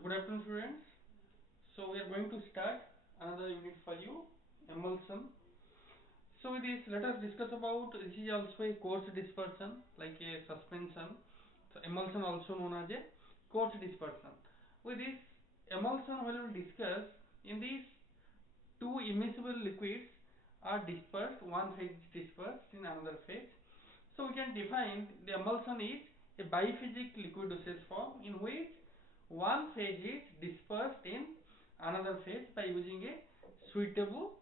So good afternoon students. So we are going to start another unit for you, emulsion. So with this, let us discuss about, this is also a coarse dispersion like a suspension. So emulsion also known as a coarse dispersion. With this emulsion, we will discuss in these two immiscible liquids are dispersed, one phase is dispersed in another phase. So we can define the emulsion is a biphasic liquid dosage form in which one phase is dispersed in another phase by using a suitable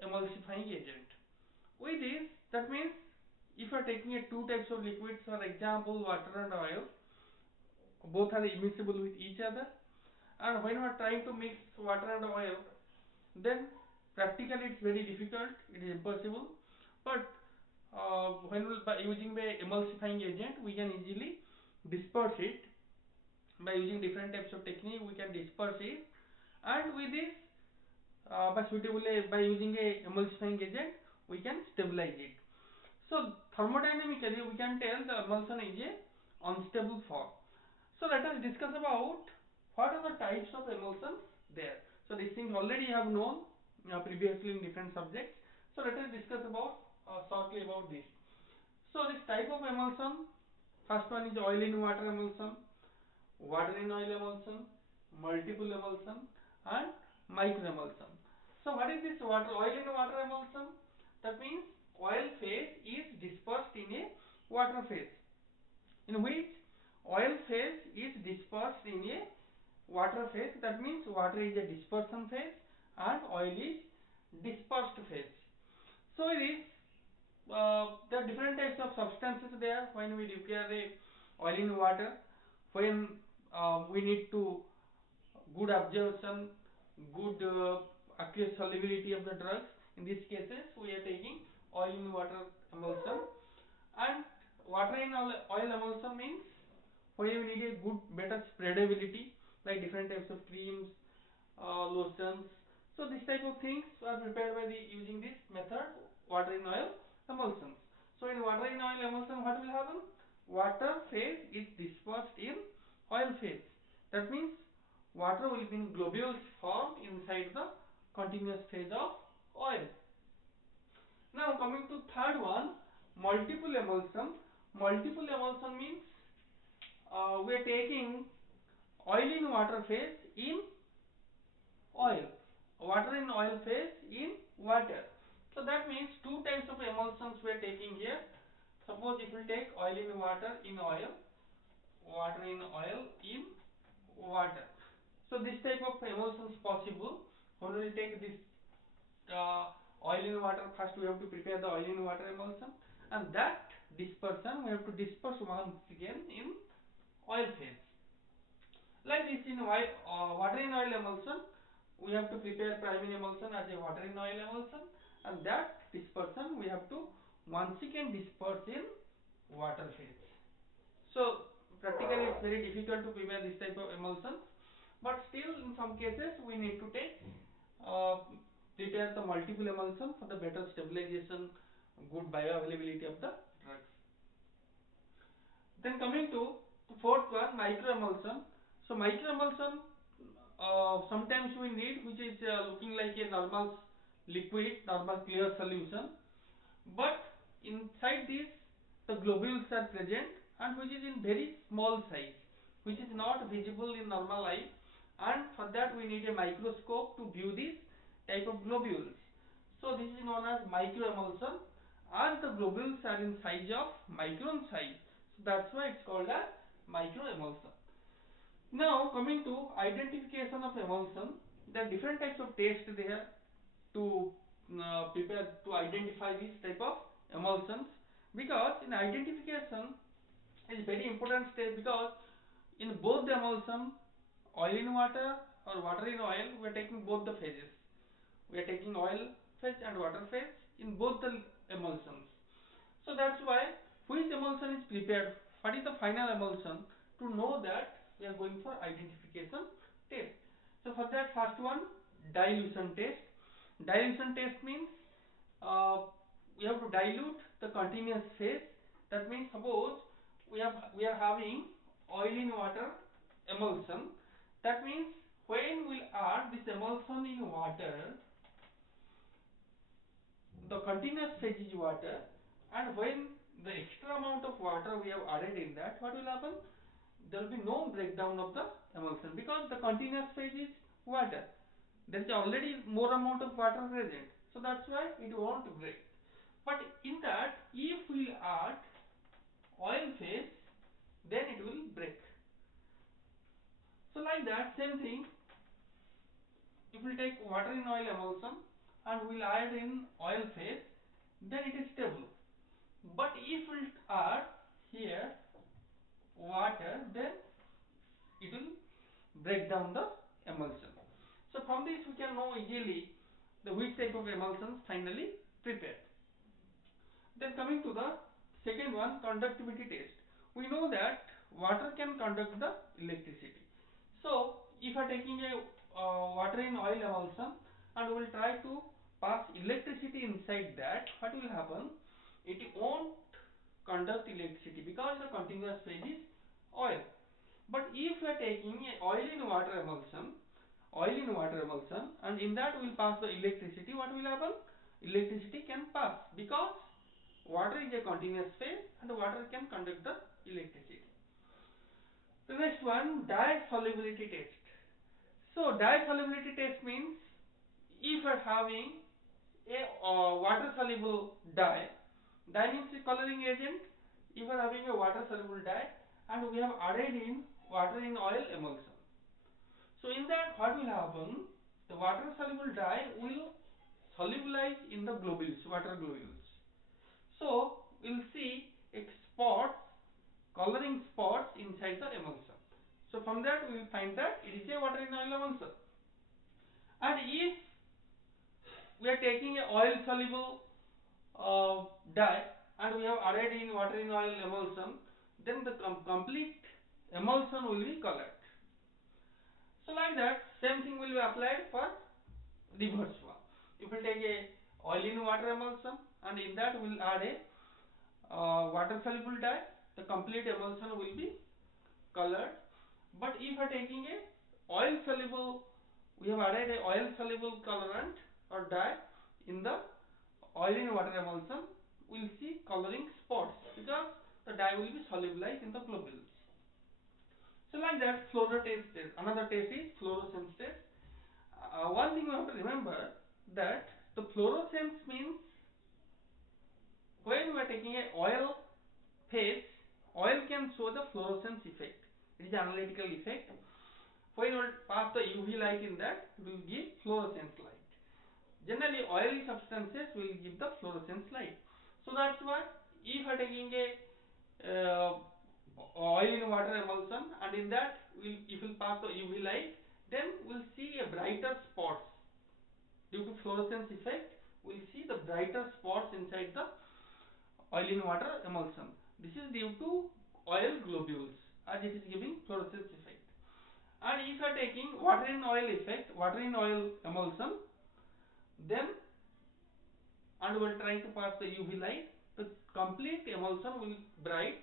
emulsifying agent. With this, that means if you are taking a two types of liquids, for example water and oil, both are immiscible with each other, and when we are trying to mix water and oil, then practically it's very difficult, it is impossible. But when by using the emulsifying agent, we can easily disperse it. By using different types of technique, we can disperse it, and with this by using a emulsifying agent, we can stabilize it. So thermodynamically, we can tell the emulsion is a unstable form. So let us discuss about what are the types of emulsions there. So these things already have known previously in different subjects. So let us discuss about shortly about this. So this type of emulsion, first one is oil in water emulsion, water in oil emulsion, multiple emulsion, and micro emulsion. So what is this oil in water emulsion? That means oil phase is dispersed in a water phase, in which oil phase is dispersed in a water phase. That means water is a dispersion phase and oil is dispersed phase. So it is there are different types of substances there when we prepare the oil in water. When we need to good absorption, good aqueous solubility of the drugs. In these cases, we are taking oil in water emulsion, and water in oil emulsion means where we need a good better spreadability, like different types of creams, lotions. So this type of things are prepared by using this method, water in oil emulsions. So in water in oil emulsion, what will happen? Water phase is dispersed in oil phase. That means water will be in globules formed inside the continuous phase of oil. Now coming to third one, multiple emulsion. Multiple emulsion means we are taking oil in water phase in oil, water in oil phase in water. So that means two types of emulsions we are taking here. Suppose if we take oil in water in oil, water in oil in water. So this type of emulsion is possible. When we will take this oil in water, first we have to prepare the oil in water emulsion, and that dispersion we have to disperse once again in oil phase. Like this in oil, water in oil emulsion, we have to prepare primary emulsion as a water in oil emulsion, and that dispersion we have to once again disperse in water phase. So practically it's very difficult to prepare this type of emulsions, but still in some cases we need to take prepare the multiple emulsion for the better stabilization, good bioavailability of the drugs. Then coming to the fourth one, micro emulsion. So micro emulsion sometimes we need, which is looking like a normal liquid, normal clear solution, but inside this the globules are present, and which is in very small size, which is not visible in normal eye, and for that we need a microscope to view this type of globules. So this is known as micro emulsion, and the globules are in size of micron size. So that's why it's called as micro emulsion. Now coming to identification of emulsion, there are different types of tests there to prepare to identify this type of emulsions, because in identification is very important step, because in both the emulsion, oil in water or water in oil, we are taking both the phases. We are taking oil phase and water phase in both the emulsions. So that's why which emulsion is prepared, what is the final emulsion, to know that we are going for identification test. So for that, first one, dilution test. Dilution test means we have to dilute the continuous phase. That means suppose we are having oil in water emulsion. That means when we'll add this emulsion in water, the continuous phase is water, and when the extra amount of water we have added in that, what will happen? There will be no breakdown of the emulsion because the continuous phase is water. There is already more amount of water present, so that's why it won't break. But in that, if we add oil phase, then it will break. So like that, same thing. If we take water in oil emulsion and we'll add in oil phase, then it is stable. But if we add here water, then it will break down the emulsion. So from this we can know easily the which type of emulsions finally prepared. Then coming to the second one, conductivity test. We know that water can conduct the electricity. So if I are taking a water in oil emulsion and we will try to pass electricity inside that, what will happen? It won't conduct electricity because the continuous phase is oil. But if we are taking a oil in water emulsion, and in that we will pass the electricity, what will happen? Electricity can pass because water is a continuous phase and water can conduct the electricity. The next one, dye solubility test. So dye solubility test means if you are having a water soluble dye, dye means a coloring agent. If you are having a water soluble dye and we have added in water in oil emulsion, so in that what will happen? The water soluble dye will solubilize in the globules, water globules. So we'll see spots, coloring spots inside the emulsion. So from that we will find that it is a water in oil emulsion. And if we are taking a oil soluble dye and we have added in water in oil emulsion, then the complete emulsion will be colored. So like that, same thing will be applied for reverse one. If we take a oil in water emulsion and in that we will add a water soluble dye, the complete emulsion will be colored. But if we are taking a oil soluble, we have added a oil soluble colorant or dye in the oil in water emulsion, we will see coloring spots because the dye will be solubilized in the globules. So like that, fluorescence test. Another test is fluorescence test. One thing we have to remember that the fluorescence means when we are taking a oil phase, oil can show the fluorescence effect. It is an analytical effect. When we pass the UV light in that, it will give fluorescence light. Generally, oily substances will give the fluorescence light. So that's why if you are taking a oil in water emulsion and in that if we pass the UV light, then we'll see a brighter spots. Due to fluorescence effect, we'll see the brighter spots inside the oil in water emulsion. This is due to oil globules as it is giving fluorescence effect. And if you are taking water in oil effect, water in oil emulsion, then and we are trying to pass the UV light, the complete emulsion will bright,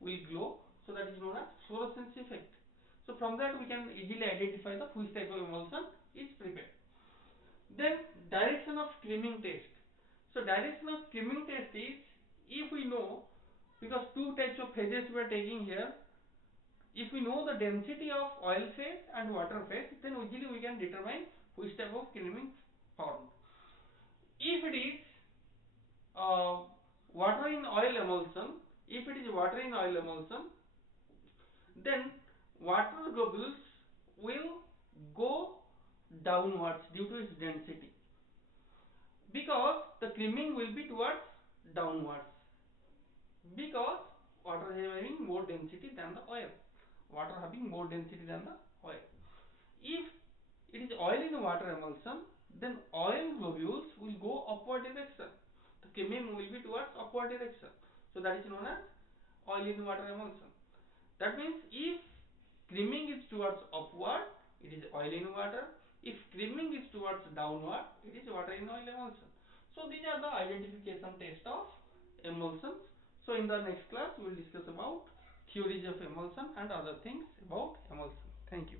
will glow, so that is known as fluorescence effect. So from that we can easily identify the which type of emulsion is prepared. Then direction of skimming test. So direction of skimming test is if we know, because two types of phases we are taking here, if we know the density of oil phase and water phase, then easily we can determine which type of skimming formed. If it is water in oil emulsion, then water globules will go downwards due to its density, because the skimming will be towards downwards, because water is having more density than the oil. If it is oil in water emulsion, then oil globules will go upward direction. The skimming will be towards upward direction. So that is known as oil in water emulsion. That means if skimming is towards upward, it is oil in water. If skimming is towards downward, it is water in oil emulsion. So these are the identification test of emulsions. So in the next class we will discuss about theories of emulsion and other things about emulsion. Thank you.